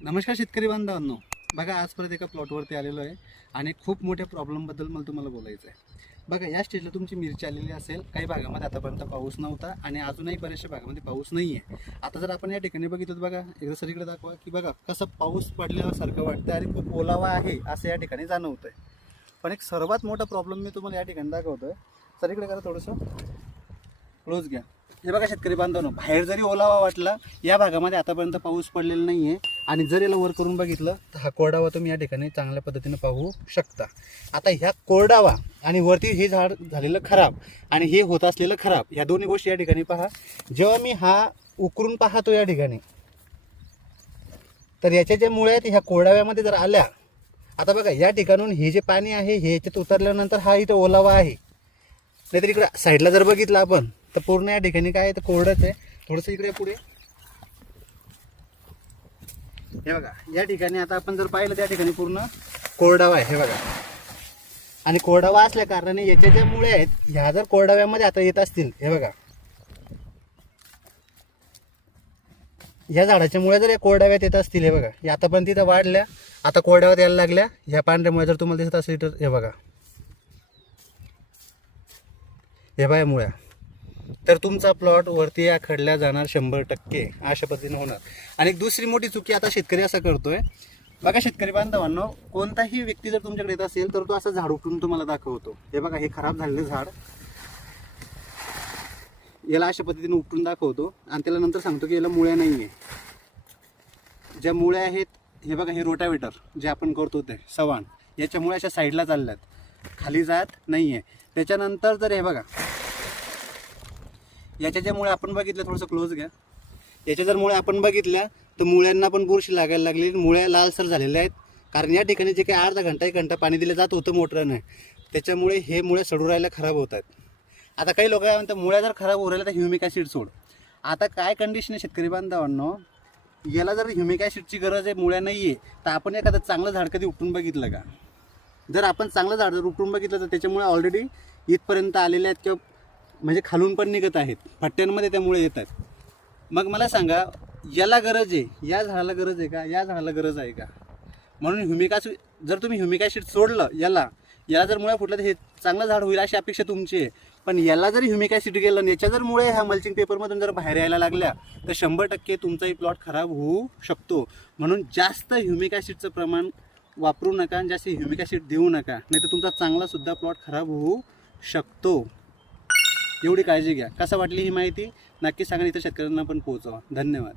नमस्कार शेतकरी बांधवांनो, बघा आज परत एका प्लॉटवरती आलेलो आहे आणि खूप मोठ्या प्रॉब्लेमबद्दल मला तुम्हाला बोलायचं आहे. बघा या स्टेजला तुमची मिरची आलेली असेल, काही भागामध्ये आतापर्यंत पाऊस नव्हता आणि अजूनही बऱ्याचशा भागामध्ये पाऊस नाही आहे. आता जर आपण या ठिकाणी बघितलं बघा, एकदा सरीकडे दाखवा की बघा कसं पाऊस पडल्यासारखं वाटतं आणि खूप ओलावा आहे असं या ठिकाणी जाणवतं आहे. पण एक सर्वात मोठा प्रॉब्लेम मी तुम्हाला या ठिकाणी दाखवतो आहे. सरीकडे करा, थोडंसं क्लोज घ्या. हे बघा शेतकरी बांधवांनो, बाहेर जरी ओलावा वाटला, या भागामध्ये आतापर्यंत पाऊस पडलेला नाही आहे आणि जर याला वर करून बघितलं तर हा कोरडावा तुम्ही या ठिकाणी चांगल्या पद्धतीने पाहू शकता. आता ह्या कोरडावा आणि वरती हे झाड झालेलं खराब आणि हे होत असलेलं खराब, ह्या दोन्ही गोष्टी या ठिकाणी पहा. जेव्हा मी हा उकरून पाहतो या ठिकाणी, तर याच्या ज्या मुळ्या आहेत ह्या कोरडाव्यामध्ये जर आल्या, आता बघा या ठिकाणून हे जे पाणी आहे हे याच्यात उतरल्यानंतर हा इथं ओलावा आहे. नाहीतर इकडे साईडला जर बघितलं आपण तर पूर्ण या ठिकाणी काय आहे तर कोरडंच आहे. थोडंसं इकडे पुढे हे बघा, या ठिकाणी आता आपण जर पाहिलं त्या ठिकाणी पूर्ण कोरडावा आहे. हे बघा, आणि कोरडावा असल्या कारणाने याच्या ज्या मुळे आहेत ह्या जर कोरडाव्यामध्ये आता येत असतील, हे बघा ह्या झाडाच्या मुळे जर या कोरडाव्यात येत असतील, हे बघा हे आता पण तिथं वाढल्या, आता कोरडाव्यात यायला लागल्या. ह्या पांढऱ्यामुळे जर तुम्हाला दिसत असेल तर हे बघा, हे बघा मुळ्या, तर तुमचा प्लॉट वरती या खडल्या जाणार 100%, अशा पद्धतीने होणार. आणि एक दुसरी मोठी चुकी आता शेतकरी असा करतोय बघा, शेतकरी बांधवांनो, कोणताही व्यक्ती जर तुमच्याकडे येत असेल तर तो असं झाड उपटून तुम्हाला दाखवतो. हे बघा, हे खराब झालेलं झाड याला अशा पद्धतीने उपटून दाखवतो आणि त्याला नंतर सांगतो की याला मुळ्या नाही आहे. ज्या मुळ्या आहेत, हे बघा हे रोटावेटर जे आपण करतो ते सवाण, याच्या मुळ्या अशा साईडला चालल्यात, खाली जात नाही आहे. त्याच्यानंतर जर हे बघा याच्या ज्यामुळे आपण बघितलं, थोडंसं क्लोज घ्या, याच्या जर मुळे आपण बघितल्या तर मुळ्यांना पण बुरशी लागायला लागली, मुळ्या लालसर झालेल्या आहेत. कारण या ठिकाणी जे काही अर्धा घंटा 1 घंटा पाणी दिलं जात होतं मोटरने, त्याच्यामुळे हे मुळे सडू राहायला खराब होत आहेत. आता काही लोक काय म्हणतात, मुळ्या जर खराब होऊ राहिल्या तर ह्युमिक ॲसिड सोड. आता काय कंडिशन आहे शेतकरी बांधवांनो, याला जर ह्युमिक ॲसिडची गरज आहे, मुळ्या नाही आहे, तर आपण एखादं चांगलं झाड कधी उपटून बघितलं का? जर आपण चांगलं झाड जर उपटून बघितलं तर त्याच्यामुळे ऑलरेडी इथपर्यंत आलेले आहेत किंवा म्हणजे खालून पण निघत आहेत, पट्ट्यांमध्ये त्यामुळे येत आहेत. मग मला सांगा, याला गरज आहे, या झाडाला गरज आहे का, या झाडाला गरज आहे का? म्हणून ह्युमिक ॲसिड जर तुम्ही ह्युमिक ॲसिड सोडलं, याला जर मुळ्या फुटलं तर हे चांगलं झाड होईल अशी अपेक्षा तुमची आहे. पण याला जर ह्युमिक ॲसिड गेलं आणि याच्या जर मुळे ह्या मल्चिंग पेपरमधून जर बाहेर यायला लागल्या तर 100% तुमचाही प्लॉट खराब होऊ शकतो. म्हणून जास्त ह्युमिक ॲसिडचं प्रमाण वापरू नका, जास्त ह्युमिक ॲसिड देऊ नका, नाही तर तुमचा चांगलासुद्धा प्लॉट खराब होऊ शकतो. एवढी काळजी घ्या. कसं वाटली ही माहिती नक्की सांगा, इतर शेतकऱ्यांना पण पोहोचवा. धन्यवाद.